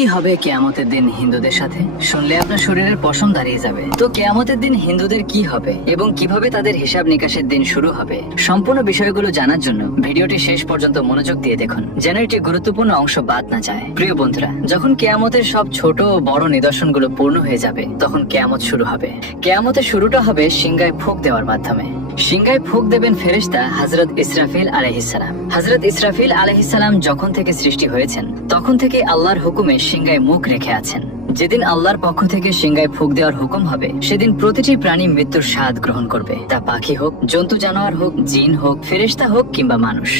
কি হবে কিয়ামতের দিন হিন্দুদের সাথে? শুনলে আপনার শরীরের পশম দাঁড়িয়ে যাবে। তো কিয়ামতের দিন হিন্দুদের কি হবে এবং কিভাবে তাদের হিসাব নিকাশের দিন শুরু হবে, সম্পূর্ণ বিষয়গুলো জানার জন্য ভিডিওটি শেষ পর্যন্ত মনোযোগ দিয়ে দেখুন, যেন এটি গুরুত্বপূর্ণ অংশ বাদ না যায়। প্রিয় বন্ধুরা, যখন কিয়ামতের সব ছোট ও বড় নিদর্শনগুলো পূর্ণ হয়ে যাবে, তখন কিয়ামত শুরু হবে। কিয়ামতের শুরুটা হবে সিংহায় ফুঁক দেওয়ার মাধ্যমে। সিংহায় ফুঁক দেবেন ফেরেশতা হযরত ইসরাফিল আলাইহিস সালাম। হযরত ইসরাফিল আলাইহিস সালাম যখন থেকে সৃষ্টি হয়েছেন, তখন থেকে আল্লাহর হুকুমে সিংহায় মুখ রেখে আছেন। যেদিন আল্লাহর পক্ষ থেকে সিংহায় ফুঁক দেওয়ার হুকুম হবে, সেদিন প্রতিটি প্রাণী মৃত্যুর স্বাদ গ্রহণ করবে। তা পাখি হোক, জন্তু জানোয়ার হোক, জিন হোক, ফেরেশতা হোক কিংবা মানুষ।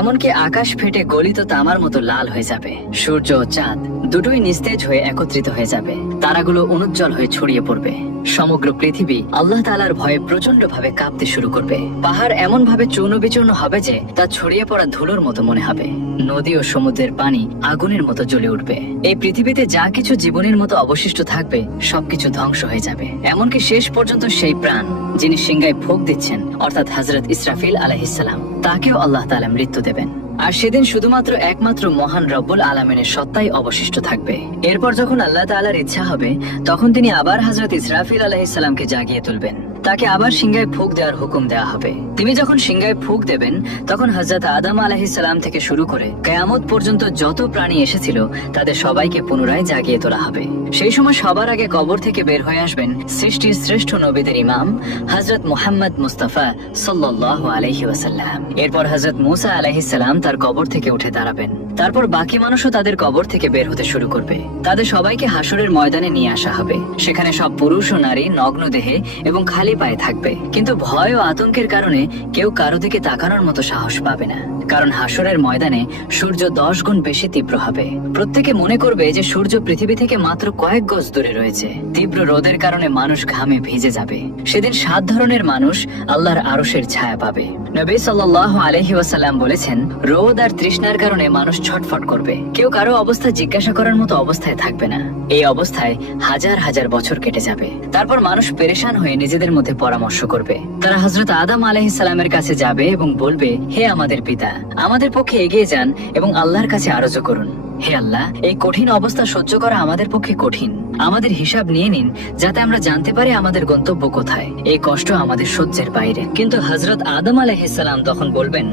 এমনকি আকাশ ফেটে গলিত তামার মতো লাল হয়ে যাবে। সূর্য ও চাঁদ দুটোই নিস্তেজ হয়ে একত্রিত হয়ে যাবে। তারাগুলো অনুজ্জ্বল হয়ে ছড়িয়ে পড়বে। সমগ্র পৃথিবী আল্লাহ তাআলার ভয়ে প্রচন্ড ভাবে কাঁপতে শুরু করবে। পাহাড় এমন ভাবে চূর্ণ বিচূর্ণ হবে যে তা ছড়িয়ে পড়া ধুলোর মতো মনে হবে। নদী ও সমুদ্রের পানি আগুনের মতো জ্বলে উঠবে। এই পৃথিবীতে যা কিছু জীবনের মতো অবশিষ্ট থাকবে, সবকিছু ধ্বংস হয়ে যাবে। এমনকি শেষ পর্যন্ত সেই প্রাণ যিনি সিংহায় ফুঁক দিচ্ছেন, অর্থাৎ হযরত ইসরাফিল আলাইহিস সালাম, তাকেও আল্লাহ তাআলা মৃত্যু দেবেন। আর সেদিন শুধুমাত্র একমাত্র মহান রব্বুল আলামিনের সত্তাই অবশিষ্ট থাকবে। এরপর যখন আল্লাহ তাআলার ইচ্ছা হবে, তখন তিনি আবার হযরত ইসরাফিল আলাইহিস সালামকে জাগিয়ে তুলবেন। তাকে আবার সিংহায় ফুঁক দেওয়ার হুকুম দেওয়া হবে। তিনি যখন সিংহায় ফুঁক দেবেন, তখন হযরত আদম আলাইহিস সালাম থেকে শুরু করে কিয়ামত পর্যন্ত যত প্রাণী এসেছিল, তাদের সবাইকে পুনরায় জাগিয়ে তোলা হবে। সেই সময় সবার আগে কবর থেকে বের হয়ে আসবেন সৃষ্টির শ্রেষ্ঠ নবীদের ইমাম হযরত মুহাম্মদ মুস্তাফা সাল্লাল্লাহু আলাইহি ওয়াসাল্লাম। এরপর হযরত মুসা আলাইহিস সালাম তার কবর থেকে উঠে দাঁড়াবেন। তারপর বাকি মানুষও তাদের কবর থেকে বের হতে শুরু করবে। তাদের সবাইকে হাসরের ময়দানে নিয়ে আসা হবে। সেখানে সব পুরুষ ও নারী নগ্ন দেহে এবং খালি পায়ে থাকবে। কিন্তু ভয় ও আতঙ্কের কারণে কেউ কারো দিকে তাকানোর মতো সাহস পাবে না, কারণ হাসরের ময়দানে সূর্য 10 গুণ বেশি তীব্র হবে। প্রত্যেকে মনে করবে যে সূর্য পৃথিবী থেকে মাত্র কয়েক গজ দূরে রয়েছে। তীব্র রোদের কারণে মানুষ ঘামে ভিজে যাবে। সেদিন 7 ধরনের মানুষ আল্লাহর আরশের ছায়া পাবে। নবী সাল্লাল্লাহু আলাইহি ওয়াসাল্লাম বলেছেন, রোদ আর তৃষ্ণার কারণে মানুষ ছটফট করবে। কেউ কারো অবস্থা জিজ্ঞাসা করার মতো অবস্থায় থাকবে না। এই অবস্থায় হাজার হাজার বছর কেটে যাবে। তারপর মানুষ পেরেশান হয়ে নিজেদের মধ্যে পরামর্শ করবে। তারা হযরত আদম আলাইহিস সালামের কাছে যাবে এবং বলবে, হে আমাদের পিতা, আমাদের পক্ষে এগিয়ে যান এবং আল্লাহর কাছে আরজু করুন। হে আল্লাহ, এই কঠিন অবস্থা সহ্য করা আমাদের পক্ষে কঠিন। আমাদের হিসাব নিয়ে নিন, যাতে আমরা জানতে পারি আমাদের গন্তব্য কোথায়। এই কষ্ট আমাদের সহ্যের বাইরে। কিন্তু হযরত আদম আলাইহিস সালাম তখন বলবেন,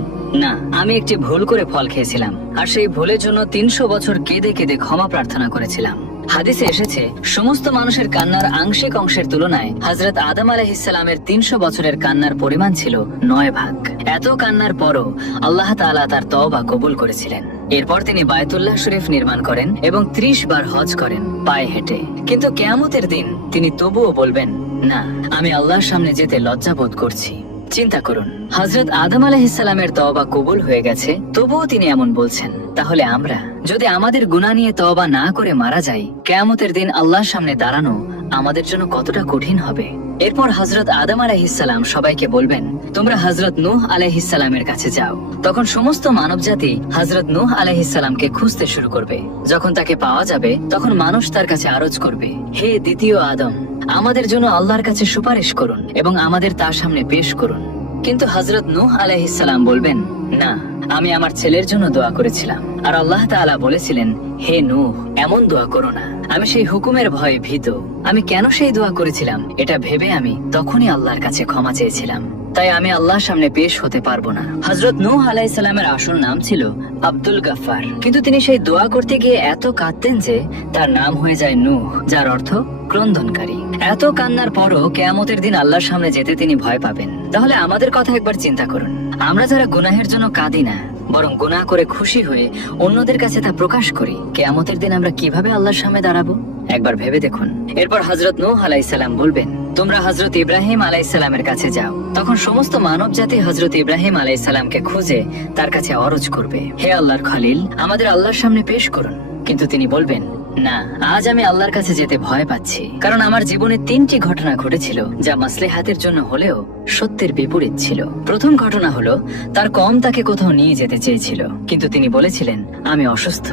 না, আমি একটি ভুল করে ফল খেয়েছিলাম, আর সেই ভুলের জন্য 300 বছর কেঁদে কেঁদে ক্ষমা প্রার্থনা করেছিলাম। হাদিসে এসেছে, সমস্ত মানুষের কান্নার আংশিক অংশের তুলনায় হযরত আদম আলাইহিস সালামের 300 বছরের কান্নার পরিমাণ ছিল 9 ভাগ। এত কান্নার পরও আল্লাহ তাআলা তার তওবা কবুল করেছিলেন। এরপর তিনি বায়তুল্লাহ শরীফ নির্মাণ করেন এবং 30 বার হজ করেন পায়ে হেঁটে। কিন্তু কিয়ামতের দিন তিনি তবুও বলবেন, না, আমি আল্লাহর সামনে যেতে লজ্জা বোধ করছি। চিন্তা করুন, হযরত আদম আলাইহিস সালামের তওবা কবুল হয়ে গেছে, তবুও তিনি এমন বলছেন। তাহলে আমরা যদি আমাদের গুনাহ নিয়ে তওবা না করে মারা যাই, কিয়ামতের দিন আল্লাহর সামনে দাঁড়ানো আমাদের জন্য কতটা কঠিন হবে। এরপর হযরত আদম আলাইহিস সালাম সবাইকে বলবেন, তোমরা হযরত নূহ আলাইহিস সালামের কাছে যাও। তখন সমস্ত মানবজাতি হযরত নূহ আলাইহিস সালামকে খুঁজতে শুরু করবে। যখন তাকে পাওয়া যাবে, তখন মানুষ তার কাছে আরজ করবে, হে দ্বিতীয় আদম, আমাদের জন্য আল্লাহর কাছে সুপারিশ করুন এবং আমাদের তার সামনে পেশ করুন। কিন্তু হযরত নূহ আলাইহিস সালাম বলবেন, না, আমি আমার ছেলের জন্য দোয়া করেছিলাম, আর আল্লাহ তাআলা বলেছিলেন, হে নূহ, এমন দোয়া করো না। আমি সেই হুকুমের ভয়ে ভীত। আমি কেন সেই দোয়া করেছিলাম, এটা ভেবে আমি তখনই আল্লাহর কাছে ক্ষমা চেয়েছিলাম। তাই আমি আল্লাহর সামনে পেশ হতে পারবো না। হযরত নূহ আলাইহিস সালামের আসল নাম ছিল আব্দুল গাফফার। কিন্তু তিনি সেই দোয়া করতে গিয়ে এত কাঁদতেন যে তার নাম হয়ে যায় নূহ, যার অর্থ ক্রন্দনকারী। এত কান্নার পরও কিয়ামতের দিন আল্লাহর সামনে যেতে তিনি ভয় পাবেন। তাহলে আমাদের কথা একবার চিন্তা করুন। আমরা যারা গুনাহের জন্য কাঁদি না, বরং গুনাহ করে খুশি হয়ে অন্যদের কাছে তা প্রকাশ করি, কিয়ামতের দিন আমরা কিভাবে আল্লাহর সামনে দাঁড়াবো, একবার ভেবে দেখুন। এরপর হযরত নূহ আলাইহিস সালাম বলবেন, তোমরা হযরত ইব্রাহিম আলাইহিস সালামের কাছে যাও। তখন সমস্ত মানব জাতি হযরত ইব্রাহিম আলাইহিস সালামকে খুঁজে তার কাছে অরজ করবে, হে আল্লাহর খলিল, আমাদের আল্লাহর সামনে পেশ করুন। কিন্তু তিনি বলবেন, না, আজ আমি আল্লাহর কাছে যেতে ভয় পাচ্ছি, কারণ আমার জীবনে 3টি ঘটনা ঘটেছিল যা মাসলেহাতের জন্য হলেও সত্যের বিপরীত ছিল। প্রথম ঘটনা হলো, তার কম তাকে কোথাও নিয়ে যেতে চেয়েছিল, কিন্তু তিনি বলেছিলেন, আমি অসুস্থ।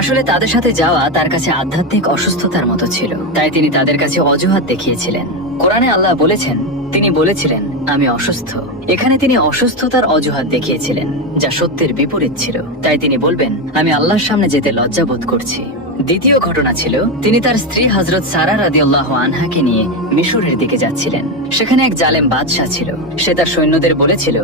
আসলে তাদের সাথে যাওয়া তার কাছে আধ্যাত্মিক অসুস্থতার মতো ছিল, তাই তিনি তাদের কাছে অজুহাত দেখিয়েছিলেন। কোরআনে আল্লাহ বলেছেন, তিনি বলেছিলেন, আমি অসুস্থ। এখানে তিনি অসুস্থতার অজুহাত দেখিয়েছিলেন, যা সত্যের বিপরীত ছিল। তাই তিনি বলবেন, আমি আল্লাহর সামনে যেতে লজ্জা বোধ করছি। দ্বিতীয় ঘটনা ছিল, তিনি তার স্ত্রী হযরত সারা রাদিয়াল্লাহু আনহাকে নিয়ে মিশরের দিকে যাচ্ছিলেন। সেখানে এক জালেম বাদশাহ ছিল। সে তার সৈন্যদের বলেছিল,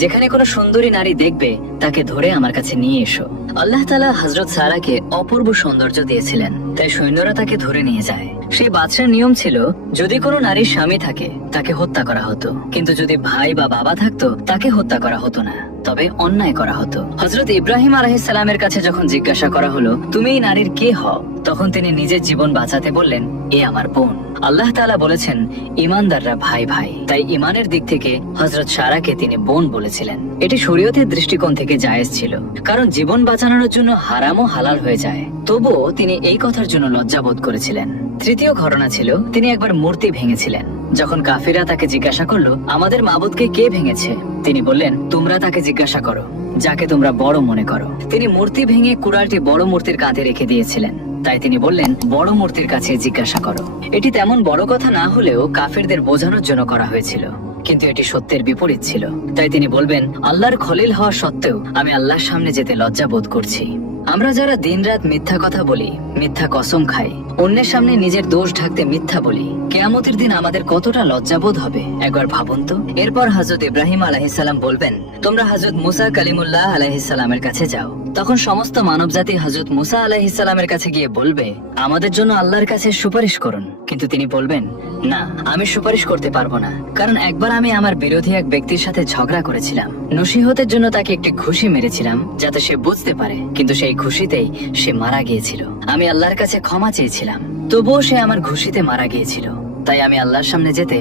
যেখানে কোনো সুন্দরী নারী দেখবে তাকে ধরে আমার কাছে নিয়ে এসো। আল্লাহ তাআলা হযরত সারাকে অপূর্ব সৌন্দর্য দিয়েছিলেন, তাই সৈন্যরা তাকে ধরে নিয়ে যায়। সেই বাদশার নিয়ম ছিল, যদি কোনো নারীর স্বামী থাকে তাকে হত্যা করা হতো, কিন্তু যদি ভাই বা বাবা থাকতো তাকে হত্যা করা হতো না, তবে অন্যায় করা হতো। হযরত ইব্রাহিম আলাইহিস সালামের কাছে যখন জিজ্ঞাসা করা হলো, তুমি এই নারীর কে হও, তখন তিনি নিজের জীবন বাঁচাতে বললেন, এ আমার বোন। আল্লাহ তাআলা বলেছেন, ইমানদাররা ভাই ভাই, তাই ইমানের দিক থেকে হযরত সারাকে তিনি বোন বলেছিলেন। এটি শরীয়তের দৃষ্টিকোণ থেকে জায়েজ ছিল, কারণ জীবন বাঁচানোর জন্য হারাম ও হালাল হয়ে যায়। তবুও তিনি এই কথার জন্য লজ্জাবোধ করেছিলেন। তৃতীয় ঘটনা ছিল, তিনি একবার মূর্তি ভেঙেছিলেন। যখন কাফিরা তাকে জিজ্ঞাসা করলো, আমাদের মাবুদকে কে ভেঙেছে, তিনি বললেন, তোমরা তাকে জিজ্ঞাসা করো যাকে তোমরা বড় মনে করো। তিনি মূর্তি ভেঙে কুড়ালটি বড় মূর্তির কাঁধে রেখে দিয়েছিলেন, তাই তিনি বললেন, বড় মূর্তির কাছে জিজ্ঞাসা করো। এটি তেমন বড় কথা না হলেও কাফিরদের বোঝানোর জন্য করা হয়েছিল, কিন্তু এটি সত্যের বিপরীত ছিল। তাই তিনি বলবেন, আল্লাহর খলিল হওয়া সত্ত্বেও আমি আল্লাহর সামনে যেতে লজ্জা বোধ করছি। আমরা যারা দিনরাত মিথ্যা কথা বলি, মিথ্যা কসম খাই, অন্যের সামনে নিজের দোষ ঢাকতে মিথ্যা বলি, কিয়ামতের দিন আমাদের কতটা লজ্জাবোধ হবে একবার ভাবুন তো। এরপর হযরত ইব্রাহিম আলাইহিস সালাম বলবেন, তোমরা হযরত মুসা কালিমুল্লাহ আলাইহিস সালামের কাছে যাও। তখন সমস্ত মানবজাতি হযরত মুসা আলাইহিস সালামের কাছে গিয়ে বলবে, আমাদের জন্য আল্লাহর কাছে সুপারিশ করুন। কিন্তু তিনি বলবেন, না, আমি সুপারিশ করতে পারবো না, কারণ একবার আমি আমার বিরোধী এক ব্যক্তির সাথে ঝগড়া করেছিলাম। নসিহতের জন্য তাকে একটি ঘুষি মেরেছিলাম যাতে সে বুঝতে পারে, কিন্তু সেই ঘুষিতেই সে মারা গিয়েছিল। আমি আল্লাহর কাছে ক্ষমা চেয়েছিলাম, তবুও সে আমার ঘুষিতে মারা গিয়েছিল, তাই আমি আল্লাহর সামনে যেতে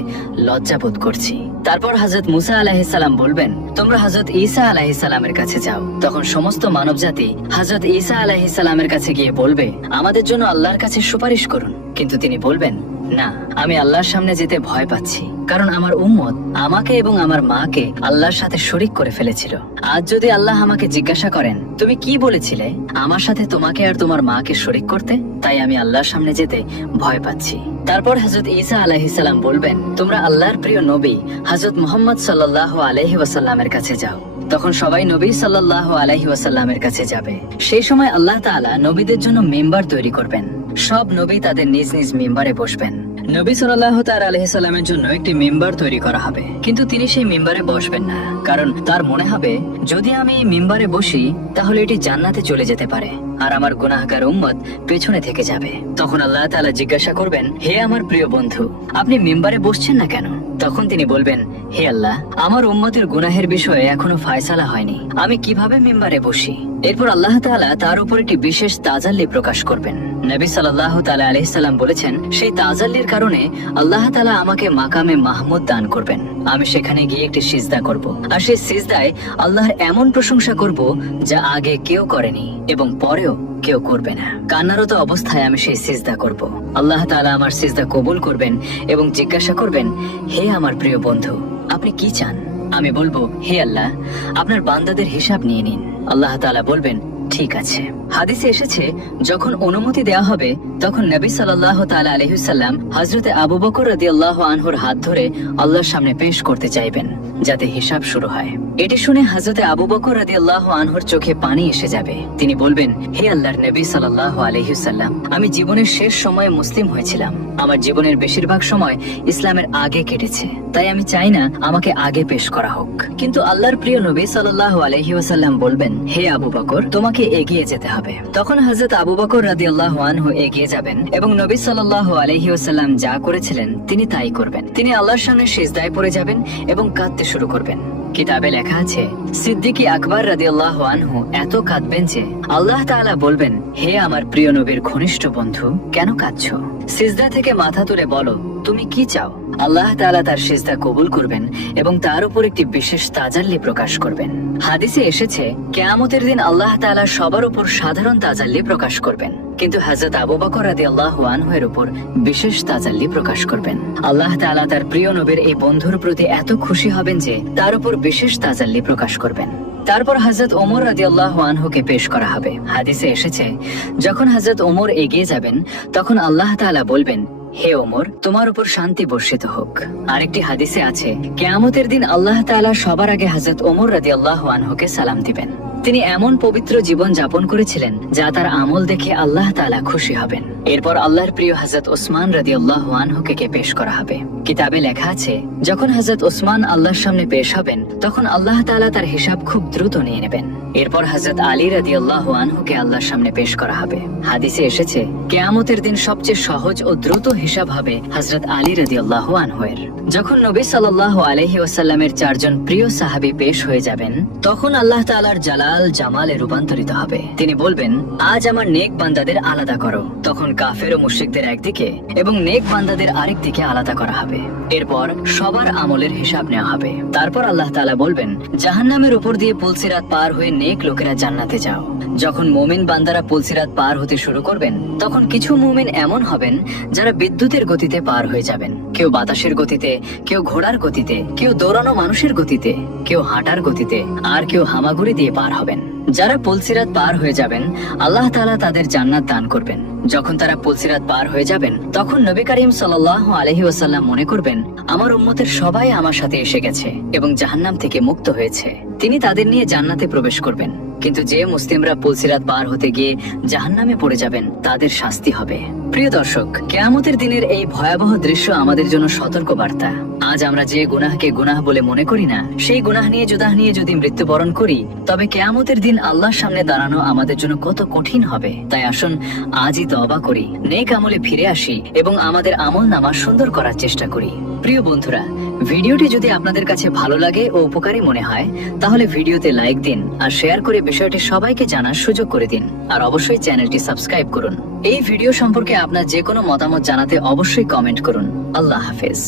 লজ্জা বোধ করছি। তারপর হযরত মুসা আলাইহিস সালাম বলবেন, তোমরা হযরত ঈসা আলাইহিস সালামের কাছে যাও। তখন সমস্ত মানবজাতি হযরত ঈসা আলাইহিস সালামের কাছে গিয়ে বলবে, আমাদের জন্য আল্লাহর কাছে সুপারিশ করুন। কিন্তু তিনি বলবেন, না, আমি আল্লাহর সামনে যেতে ভয় পাচ্ছি, কারণ আমার উম্মত আমাকে এবং আমার মাকে আল্লাহর সাথে শরীক করে ফেলেছিল। আজ যদি আল্লাহ আমাকে জিজ্ঞাসা করেন, তুমি কি বলেছিলে আমার সাথে তোমাকে আর তোমার মাকে শরীক করতে, তাই আমি আল্লাহর সামনে যেতে ভয় পাচ্ছি। তারপর হযরত ঈসা আলাইহিস সালাম বলবেন, তোমরা আল্লাহর প্রিয় নবী হযরত মুহাম্মদ সাল্লাল্লাহু আলাইহি ওয়াসাল্লামের কাছে যাও। তখন সবাই নবী সাল্লাল্লাহু আলাইহি ওয়াসাল্লামের কাছে যাবে। সেই সময় আল্লাহ তাআলা নবীদের জন্য মিম্বার তৈরি করবেন। সব নবী তাদের নিজ নিজ মিম্বারে বসবেন। নবী সাল্লাল্লাহু তাআলা আলাইহিস সালামের জন্য একটি মিম্বার তৈরি করা হবে, কিন্তু তিনি সেই মিম্বারে বসবেন না, কারণ তার মনে হবে, যদি আমি এই মিম্বারে বসি তাহলে এটি জান্নাতে চলে যেতে পারে আর আমার গুনাহগার উম্মত পেছনে থেকে যাবে। তখন আল্লাহ তাআলা জিজ্ঞাসা করবেন, হে আমার প্রিয় বন্ধু, আপনি মিম্বারে বসছেন না কেন? তখন তিনি বলবেন, হে আল্লাহ, আমার উম্মতের গুনাহের বিষয়ে এখনো ফায়সালা হয়নি, আমি কিভাবে মিম্বারে বসি? এরপর আল্লাহ তাআলা তার উপর একটি বিশেষ তাজাল্লি প্রকাশ করবেন। নবী সাল্লাল্লাহু তাআলা আলাইহিস সালাম বলেছেন, সেই তাজাল্লির কারণে আল্লাহ তাআলা আমাকে মাকামে মাহমুদ দান করবেন। আমি সেখানে গিয়ে একটি সিজদা করব, আর সেই সিজদায় আল্লাহর এমন প্রশংসা করব যা আগে কেউ করেনি এবং পরেও কেউ করবে না। কান্নারত অবস্থায় আমি সেই সিজদা করব। আল্লাহ তাআলা আমার সিজদা কবুল করবেন এবং জিজ্ঞাসা করবেন, হে আমার প্রিয় বন্ধু, আপনি কি চান? আমি বলবো, হে আল্লাহ, আপনার বান্দাদের হিসাব নিয়ে নিন। আল্লাহ তাআলা বলবেন, ঠিক আছে। হাদিসে এসেছে, যখন অনুমতি দেওয়া হবে তখন নবী সাল্লাল্লাহু তাআলা আলাইহি ওয়াসাল্লাম হযরতে আবু বকর রাদিয়াল্লাহু আনহুর হাত ধরে আল্লাহর সামনে পেশ করতে চাইবেন, যাতে হিসাব শুরু হয়। এটি শুনে হযরতে আবু বকর রাদিয়াল্লাহু আনহুর চোখে পানি এসে যাবে। তিনি বলবেন, হে আল্লাহর নবী সাল্লাল্লাহু আলাইহি ওয়াসাল্লাম, আমি জীবনের শেষ সময়ে মুসলিম হয়েছিলাম। আমার জীবনের বেশিরভাগ সময় ইসলামের আগে কেটেছে, তাই আমি চাই না আমাকে আগে পেশ করা হোক। কিন্তু আল্লাহর প্রিয় নবী সাল্লাল্লাহু আলাইহি ওয়াসাল্লাম বলবেন, হে আবু বকর, তোমাকে এগিয়ে যেতে হবে। তখন হযরত আবু বকর রাদিয়াল্লাহু আনহু এগিয়ে যাবেন এবং নবী সাল্লাল্লাহু আলাইহি ওয়াসাল্লাম যা করেছিলেন তিনি তাই করবেন। তিনি আল্লাহর সামনে সিজদায় পড়ে যাবেন এবং কাঁদতে শুরু করবেন। কিতাবে লেখা আছে, সিদ্দিকী আকবর রাদিয়াল্লাহু আনহু এত কাঁদবেন যে আল্লাহ তাআলা বলবেন, হে আমার প্রিয় নবীর ঘনিষ্ঠ বন্ধু, কেন কাঁদছো? সিজদা থেকে মাথা তুলে বলো, তুমি কি চাও? আল্লাহ তাআলা তার সিজদা কবুল করবেন এবং তার উপর একটি বিশেষ তাজাল্লি প্রকাশ করবেন। হাদিসে এসেছে, কিয়ামতের দিন আল্লাহ তাআলা সবার উপর সাধারণ তাজাল্লি প্রকাশ করবেন, কিন্তু হযরত আবু বকর রাদিয়াল্লাহু আনহু এর উপর বিশেষ তাজাল্লি প্রকাশ করবেন। আল্লাহ তাআলা তার প্রিয় নবীর এই বন্ধুর প্রতি এত খুশি হবেন যে তার উপর বিশেষ তাজাল্লি প্রকাশ করবেন। তারপর হযরত ওমর রাদিয়াল্লাহু আনহুকে পেশ করা হবে। হাদিসে এসেছে, যখন হযরত ওমর এগিয়ে যাবেন তখন আল্লাহ তাআলা বলবেন, হে ওমর, তোমার উপর শান্তি বর্ষিত হোক। আরেকটি হাদিসে আছে, কিয়ামতের দিন আল্লাহ তাআলা সবার আগে হযরত ওমর রাদিয়াল্লাহু আনহুকে সালাম দিবেন। তিনি এমন পবিত্র জীবন যাপন করেছিলেন যা তার আমল দেখে আল্লাহ তাআলা খুশি হবেন। এরপর আল্লাহর প্রিয় হযরত ওসমান রাদিয়াল্লাহু আনহুকে পেশ করা হবে। কিতাবে লেখা আছে, যখন হযরত ওসমান আল্লাহর সামনে পেশ হবেন তখন আল্লাহ তাআলা তার হিসাব খুব দ্রুত নিয়ে নেবেন। এরপর হযরত আলী রাদিয়াল্লাহু আনহুকে আল্লাহর সামনে পেশ করা হবে। হাদিসে এসেছে, কিয়ামতের দিন সবচেয়ে সহজ ও দ্রুত হিসাব হবে হযরত আলী রাদিয়াল্লাহু আনহুর। যখন নবী সাল্লাল্লাহু আলাইহি ওয়াসাল্লামের 4 জন প্রিয় সাহাবী পেশ হয়ে যাবেন, তখন আল্লাহ তাআলার জালাল জামালে রূপান্তরিত হবে। তিনি বলবেন, আজ আমার নেক বান্দাদের আলাদা করো। তখন কাফের ও মুশরিকদের একদিকে এবং নেক বান্দাদের আরেক দিকে আলাদা করা হবে। এরপর সবার আমলের হিসাব নেওয়া হবে। তারপর আল্লাহ তাআলা বলবেন, জাহান্নামের উপর দিয়ে পুলসিরাত পার হয়ে নেক লোকেরা জান্নাতে যাও। যখন মুমিন বান্দারা পুলসিরাত পার হতে শুরু করবেন, তখন কিছু মুমিন এমন হবেন যারা বিদ্যুতের গতিতে পার হয়ে যাবেন। কেউ বাতাসের গতিতে, কেউ ঘোড়ার গতিতে, কেউ দৌড়ানো মানুষের গতিতে, কেউ হাঁটার গতিতে, আর কেউ হামাগুড়ি দিয়ে পার হবেন। যারা পুলসিরাত পার হয়ে যাবেন, আল্লাহ তাআলা তাদের জান্নাত দান করবেন। যখন তারা পুলসিরাত পার হয়ে যাবেন, তখন নবী করিম সাল্লাল্লাহু আলাইহি ওয়াসাল্লাম মনে করবেন, আমার উম্মতের সবাই আমার সাথে এসে গেছে এবং জাহান্নাম থেকে মুক্ত হয়েছে। তিনি তাদের নিয়ে জান্নাতে প্রবেশ করবেন। কিন্তু যে মুসলিমরা পুলসিরাত পার হতে গিয়ে জাহান্নামে পড়ে যাবেন, তাদের শাস্তি হবে। প্রিয় দর্শক, কিয়ামতের দিনের এই ভয়াবহ দৃশ্য আমাদের জন্য সতর্ক বার্তা। আজ আমরা যে গুনাহকে গুনাহ বলে মনে করি না, সেই গুনাহ নিয়ে যদি মৃত্যুবরণ করি, তবে কিয়ামতের দিন আল্লাহর সামনে দাঁড়ানো আমাদের জন্য কত কঠিন হবে। তাই আসুন আজই তওবা করি, নেক আমলে ফিরে আসি এবং আমাদের আমলনামা সুন্দর করার চেষ্টা করি। প্রিয় বন্ধুরা, ভিডিওটি যদি আপনাদের কাছে ভালো লাগে ও উপকারী মনে হয়, তাহলে ভিডিওতে লাইক দিন আর শেয়ার করে বিষয়টি সবাইকে জানার সুযোগ করে দিন। আর অবশ্যই চ্যানেলটি সাবস্ক্রাইব করুন। এই ভিডিও সম্পর্কে আপনার যে কোনো মতামত জানাতে অবশ্যই কমেন্ট করুন। আল্লাহ হাফেজ।